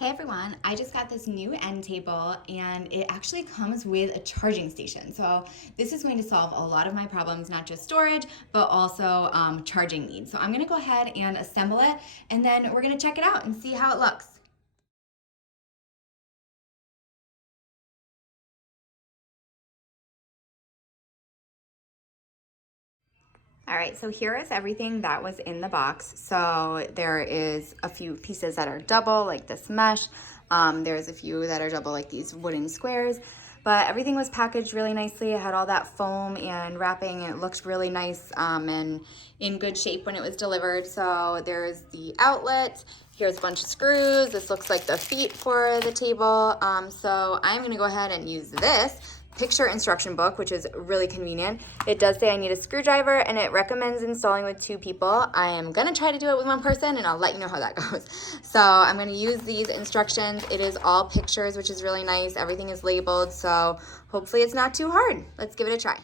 Hey everyone, I just got this new end table and it actually comes with a charging station. So this is going to solve a lot of my problems, not just storage, but also charging needs. So I'm gonna go ahead and assemble it and then we're gonna check it out and see how it looks. All right, so here is everything that was in the box. So there is a few pieces that are double, like this mesh. There's a few that are double, like these wooden squares. But everything was packaged really nicely. It had all that foam and wrapping, and it looked really nice and in good shape when it was delivered. So there's the outlet. Here's a bunch of screws. This looks like the feet for the table. So I'm gonna go ahead and use this picture instruction book, which is really convenient. It does say I need a screwdriver and it recommends installing with 2 people. I am gonna try to do it with 1 person and I'll let you know how that goes. So I'm gonna use these instructions. It is all pictures, which is really nice. Everything is labeled, so hopefully it's not too hard. Let's give it a try.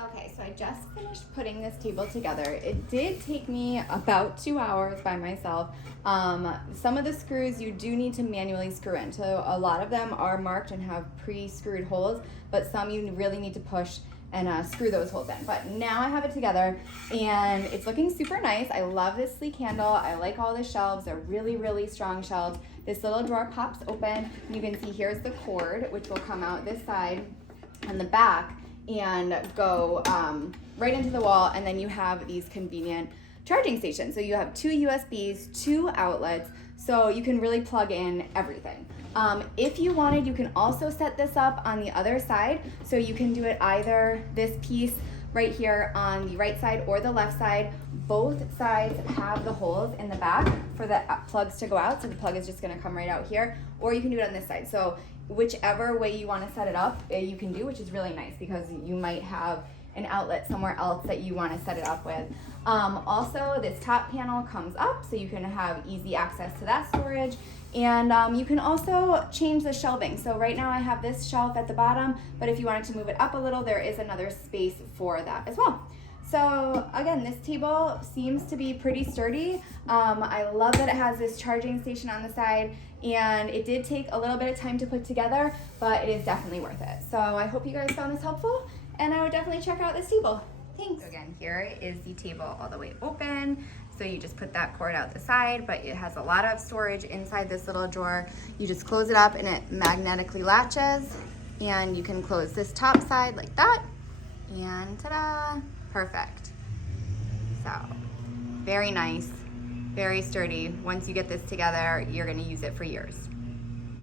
Okay, so I just finished putting this table together. It did take me about 2 hours by myself. Some of the screws you do need to manually screw in. So a lot of them are marked and have pre-screwed holes, but some you really need to push and screw those holes in. But now I have it together and it's looking super nice. I love this sleek handle. I like all the shelves. They're really, really strong shelves. This little drawer pops open. You can see here's the cord, which will come out this side and the back and go right into the wall, and then you have these convenient charging stations. So you have 2 USBs, 2 outlets, so you can really plug in everything. If you wanted, you can also set this up on the other side, so you can do it either this piece right here on the right side or the left side. Both sides have the holes in the back for the plugs to go out, so the plug is just gonna come right out here, or you can do it on this side. So whichever way you want to set it up, you can do, which is really nice because you might have an outlet somewhere else that you want to set it up with. Also, this top panel comes up so you can have easy access to that storage, and you can also change the shelving. So right now I have this shelf at the bottom, but if you wanted to move it up a little, there is another space for that as well. So again, this table seems to be pretty sturdy. I love that it has this charging station on the side, and it did take a little bit of time to put together, but it is definitely worth it. So I hope you guys found this helpful, and I would definitely check out this table. Thanks. So again, here is the table all the way open. So you just put that cord out the side, but it has a lot of storage inside this little drawer. You just close it up and it magnetically latches, and you can close this top side like that, and ta-da! Perfect. So, very nice, very sturdy. Once you get this together, you're gonna use it for years.